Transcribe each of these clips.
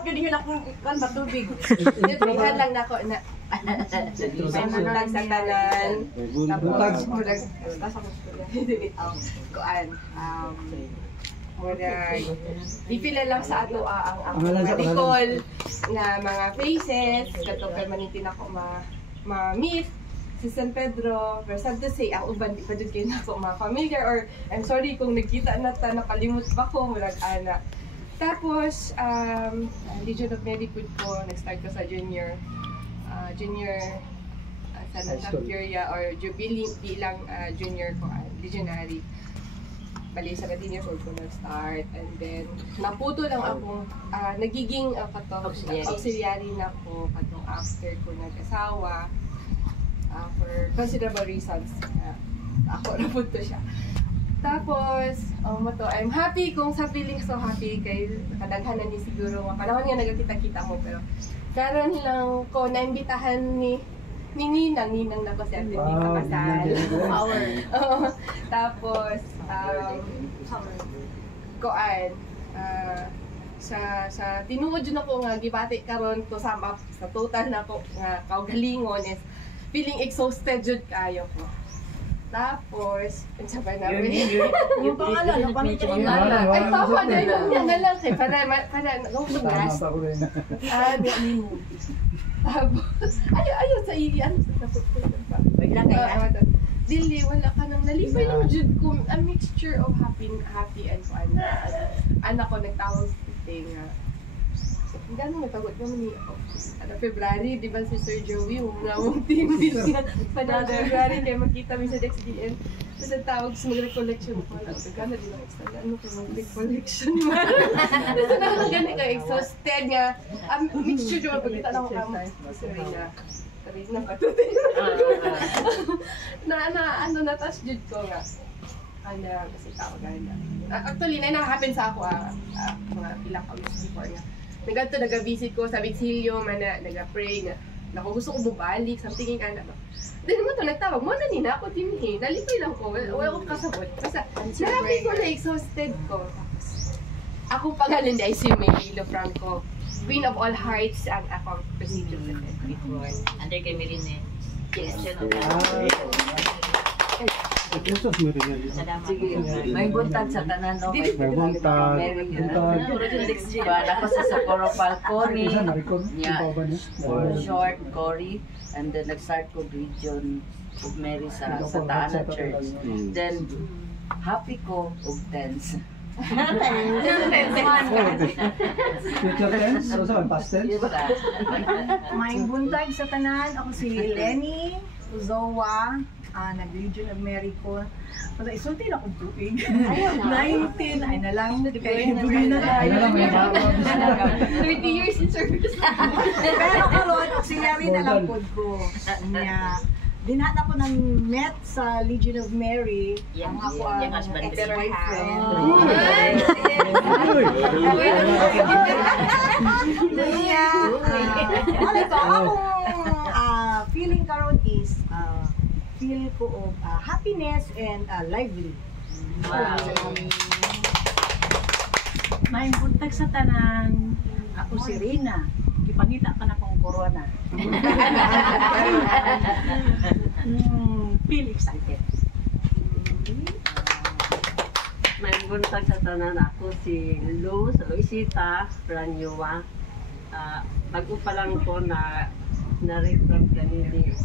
Dapat yun yun akong kan batubig. Diyan lang nako na. May buntag sa tanan. Tapos murag kuan. Murag dipila lang sa ato ang medical nga mga faces katong permanente nako ma-meet si San Pedro, pero sad to say, ang uban di pa dyan kayo na ako mga familiar or I'm sorry kung nagkita na ta, nakalimot ba ko, murag ana. Tapos, Legion of Mary po nag-start ko sa junior Santa Curia or Jubilee bilang junior ko, legionary. Bali, 17 years old ko nag-start and then naputo lang akong nagiging auxiliary na ko katong after ko nag-asawa. For considerable reasons, ako na po siya. Tapos, I'm happy kung sa feeling so happy kay kadaghanan ni siguro mga panahon nga nagkita-kita mo pero karon lang ko naimbitahan ni Ninang na ko si Ate Nika kasal. Tapos, koan, sa tinuod yun ako nga gibati karon to sum up sa total na ko nga kaugalingon is feeling exhausted jud kayo ko. Tapos, unsa ba na yung pangalan, ang pangalan. Ay, tawa na yun na lang kay para lugas. Tapos, ayaw sa ano sa wala kaya. Dili, wala ka nang nalipay lang jud ko. A mixture of happy and fun. Anak ko nagtawag nga. Gano'n natagot naman ni ako. February, di ba si Sir Joey, umulawang team niya. Pada February, kayo makita mi sa DXDN. Tapos nagtawag sa mag-recollection ko. Gano'n din ako sa ano kayo mag-recollection mo. Tapos nakakagano'n ka, exhausted nga. Mixture dyan, pagkita lang ako kamo. Sarina patutin. Ano na, tas jud ko nga. Kasi tao gano'n. Actually, na-happen sa ako mga ilang kami before nga. Nag-visit ko sa Vigilio, nag-pray na gusto ko bumalik, something ka na. Then mo to, nagtawag, mo na nina ako din nalipay lang ko, wala akong kasabot. Basta, narabi ko na exhausted ko. Akong pangalan ay si Mary Lofranco, Queen of All Hearts, ang akong procedure before. Under kay Merine. Yes. May buntag sa tanan, no? May buntag. Ako sa Socorro Falcone. Short, Cory. And then nag-start ko Legion of Mary sa Taana Church. Then, happy ko og tense. Future tense? So saan? Past tense? May buntag sa tanan. Ako si Lenny Uzowa. Nag-Legion of Mary ko. Pero isulti na akong tubig. 19, ay na lang. Bugay na tayo. 30 years in service. Pero karon, auxiliary na lang po ko. Dinata ko ng met sa Legion of Mary. Ang ako ang ex-boyfriend. Feeling karon is feel ko of happiness and lively. Wow. May buntag sa tanan. Ako si Rina. Ipangita ka na kong corona. Feel excited. May buntag sa tanan. Ako si Luz Luisita Ranyua. Bago pa lang po na-reflect kanili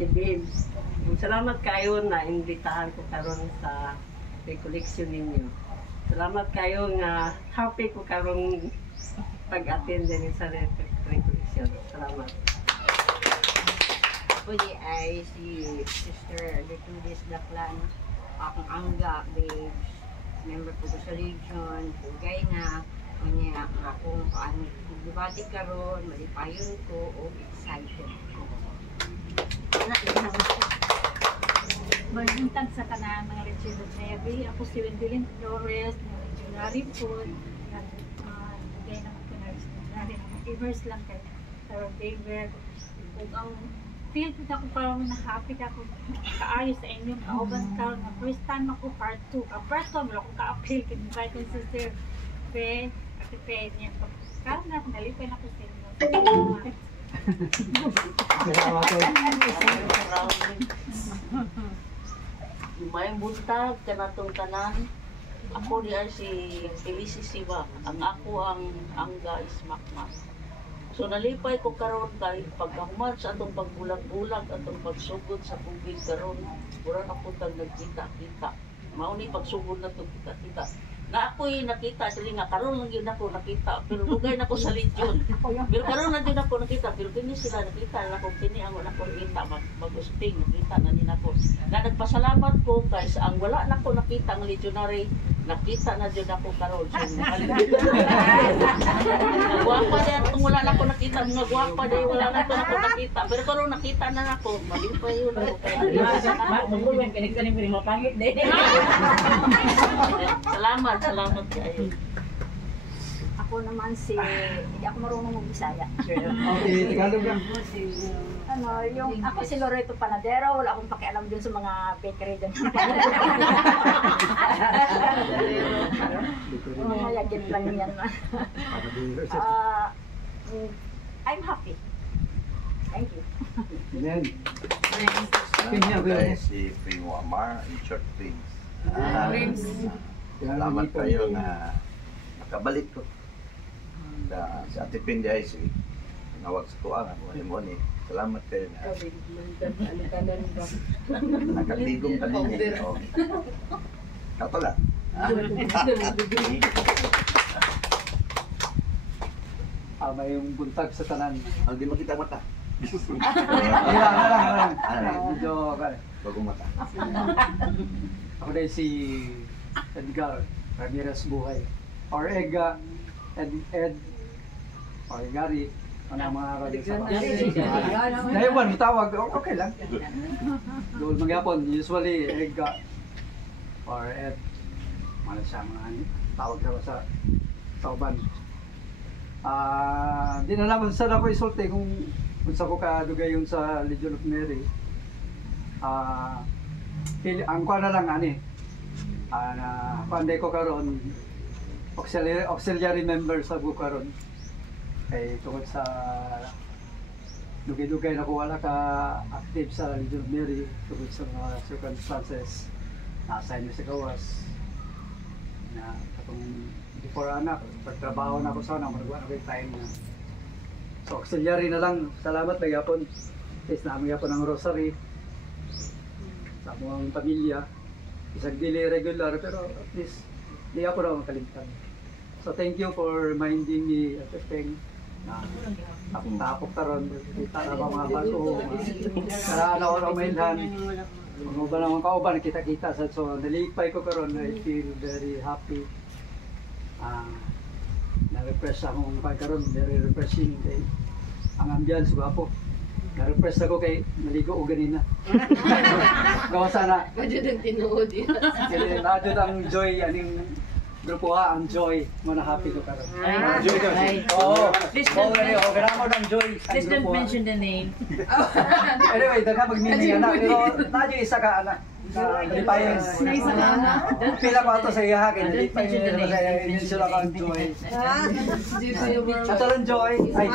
ni Babes. Salamat kayo na imbitahan ko karon sa recollection ninyo. Salamat kayo nga happy ko karong pag-attend din sa recollection. Salamat. Ako ay si Sister Gertrudis Daklan, akong Angga, Babes, member po ko sa Legion, Pugay na, kanya akong dibati karon, malipayon ko, o excited ko. Magbuntag sa tanan mga Legion of Mary. Ako si Wendelin Flores, mga legionary po. Nagay naman ko na legionary. Nag-immerse lang kay Sarah David. Kung ang feel ko ako parang na-happy ako kaayo sa inyong kauban ka na first time ako part 2. Ang first time ako ka-appeal kay Sister Faye, Ate Faye niya Karna, nalipay na ko sa inyo. Salamat po. May buntag kanatong tanan. Ako di ay si Felici Siba. Ang ako ang angga is Makmak. So nalipay ko karon kay pagkahuman sa atong pagbulag-bulag atong pagsugod sa tubig karon. Mura na po tag nagkita-kita. Mao ni pagsugod na to kita-kita. Na ako'y nakita, dili nga karon lang yun ako nakita, pero lugay na ko sa Legion. Pero karon lang yun ako nakita, pero kini sila nakita na kung kini ang wala ko nakita, mag-usting, nakita na din ako. Na nagpasalamat ko kay sa ang wala na ko nakita ang legionary, nakita na din ako karon. So, guwapa din, kung wala na ko nakita, mga guwapa din, wala na ko nakita. Pero karon nakita na ako, malimpay yun ako. Magulong kanig-kanig mo mapangit din. Salamat kayo. Ako naman hindi ako marunong mag-Bisaya. Okay, Tagalog lang. Ako si Loreto Panadero, wala akong pakialam dun sa mga bakery dyan. Mga yagit lang yan. I'm happy. Thank you. Amen. Salamat si Primo Amar in short things. Salamat kayo na nakabalik ko. Si Ate Pindi ay si nawag sa kuwang mo ni. Salamat kayo na nakaligong ka din. Kato lang. May yung buntag sa tanan. Ang di makita mata. Ilang. Medyo Bagong mata. ako din si Edgar Ramirez Buhay. Or Ega, Ed, or Gary. Ano ang mga kalit sa mga? Dahil man, tawag, okay lang. Doon magyapon, usually Ega or Ed. Ano siya mga tawag sa uban. Di na naman saan ako isulti kung sa ko kadugay yun sa Legion of Mary. Ang kuha na lang panday ko karon auxiliary member sa Bukaron. Kay tungkol sa dugay-dugay na ko wala ka active sa Legion of Mary tungkol sa mga circumstances. Nasa inyo sa gawas na katong before anak, pagtrabaho na ako sana, magagawa na time na. So auxiliary na lang, salamat na yapon. Is namin yapon ang rosary sa mga pamilya. Isang dili regular pero at least di ako na makalimtan. So thank you for minding me at the thing. Tapok karon kita na mga bago. Sana ako mailhan. Kung ba naman kauban kita-kita so nalipay ko karon, I feel very happy. Na-refresh akong pagkaroon, very refreshing kay ang ambiance gwapo. Na-refresh ako kay naligo o ganina. Gawa sana. Medyo din tinuod yun. Nadyo ang joy, aning grupo A, ang joy. Muna happy ko karoon. Joy ka. Oo. Ganamo ng joy. Please don't mention the name. Anyway, daga mag-meaning anak. Pero nadyo isa ka anak. Nalipayos. Pila ko ato sa iya kay nalipayos na sa iya sila kang joy. Ato lang joy. Ay.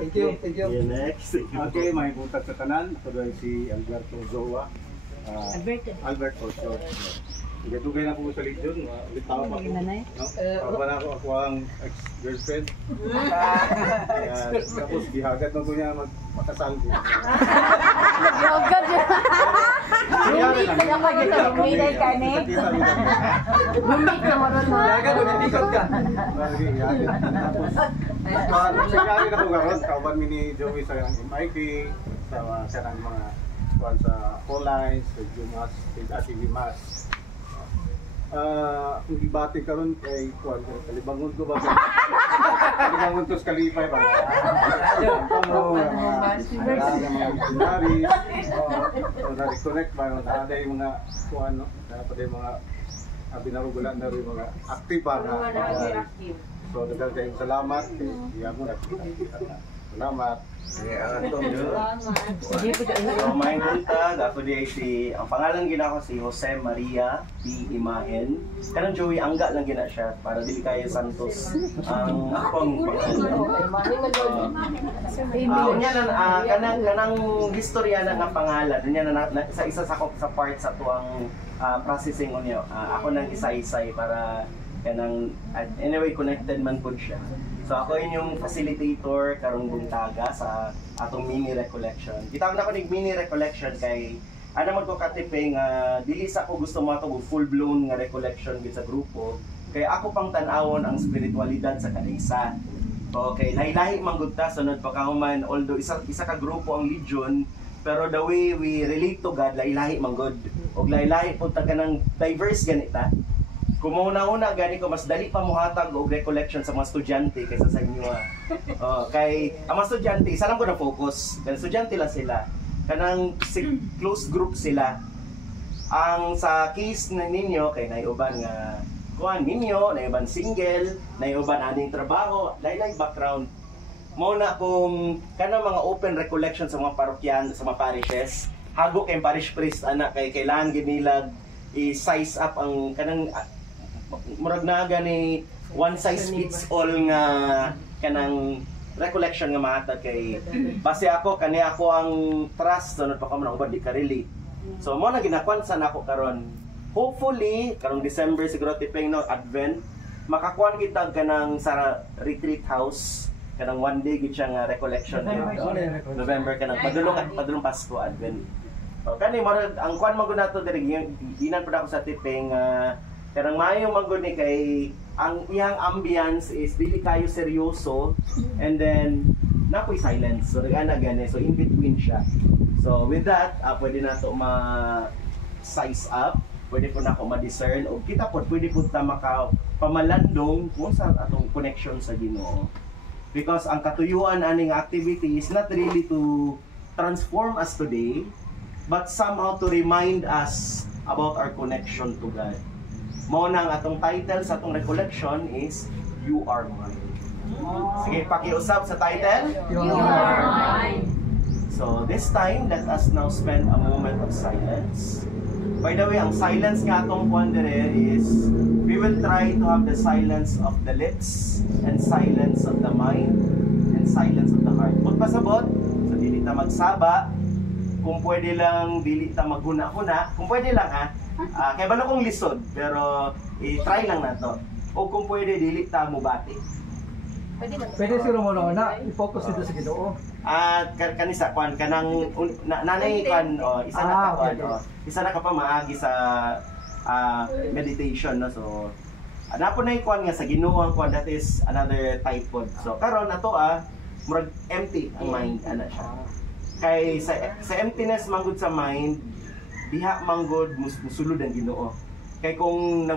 Thank you. Next. Okay, may buntag sa tanan. Ako doon si Alberto Zowa. Alberto. Dugay na po sa Legion. Ulit tao pa po. Pagba na ako ang ex-girlfriend. Tapos gihagat na po niya magpakasal ko. Nag-yoga dyan. Bumik na ako dito. Buminay ka ni. Bumik na maroon na. Yaga, lumipikot ka. Tapos singali na po karon. Kauban mi ni Joey sa MIT. Sa mga sa Polines, sa Jumas, sa Mas. Kung ibati karon kay kuan kalibangon ko ba kalibangon to sa kalipay ba connect ba na yung mga kuan no dapat yung mga binarugulan na rin mga active ba na so daghang kayong salamat iya mo na Salamat. Sige po So, maing buntag, ako di ang pangalan gina ko si Jose Maria P. Imahen. Kanang Joey, angga lang gina siya para dili kayo Santos ang akong pangalan. Kanang istorya na nga pangalan, unya na sa isa sa part sa tuang processing unya. Ako nang isa-isay para kanang anyway connected man pud siya. So ako yung facilitator karong buntaga sa atong mini recollection. Gitawag na ko nig mini recollection kay ana man ko katiping dili sa ko gusto mo ato full blown nga recollection gid sa grupo kay ako pang tan-awon ang spiritualidad sa kada isa. Okay, lahi-lahi man gud ta sunod pa kahuman although isa ka grupo ang Legion pero the way we relate to God lahi-lahi man gud. Og lahi-lahi pud ta kanang diverse ganita. Kung mauna-una, gani ko, mas dali pa muhatag o recollection sa mga estudyante kaysa sa inyo. Kay ang mga estudyante, isa lang ko na focus. Kaya estudyante lang sila. Kanang close group sila. Ang sa case na ninyo, kay naiuban nga kuan ninyo, naiuban single, naiuban aning trabaho, lain-lain background. Mauna kung kanang mga open recollection sa mga parokyan, sa mga parishes, hago kay parish priest anak kay kailangan ginilag i-size up ang kanang murag na gani one size fits all nga kanang recollection nga mahatag kay base ako kani ako ang trust sunod pa ka man ubad di ka relate. So mo na ginakuan sa nako karon. Hopefully karong December siguro tipeng no Advent makakuan kita kanang sa retreat house kanang one day gid siya nga recollection November kanang padulong Pasko Advent. Kani mo ang kuan man gud nato diri ginan pud ako sa tipeng kanang maayo man gud ni kay ang iyang ambience is dili kayo seryoso and then napoy silence so ana gani so in between siya. So with that pwede nato ma-size up, pwede po nako ma-discern o kita po pwede po ta makapamalandong kung sa atong connection sa Ginoo. Because ang katuyuan aning activity is not really to transform us today but somehow to remind us about our connection to God. Mao nang atong title sa atong recollection is You Are Mine. Sige, pakiusap sa title. You Are Mine. So this time, let us now spend a moment of silence. By the way, ang silence nga atong kuan dire is we will try to have the silence of the lips and silence of the mind and silence of the heart. Kung pasabot, so dili ta magsaba, kung pwede lang dili ta maghuna-huna, kung pwede lang ha. Kaya bala kong lisod, pero i-try lang na to. O kung pwede, dili ta mo bati. Pwede siguro mo na i-focus dito sa Ginoo. Kanisa, kwan, kanang, nanay, kwan, isa na ka, kwan, isa na ka pa maagi sa meditation, no? So, napo na kwan nga sa Ginoo ang kwan, that is another type pod. So, karon ato murag empty ang mind, ana siya. Kay sa emptiness manggod sa mind, diha manggod musulod ang Ginoo. Kay kung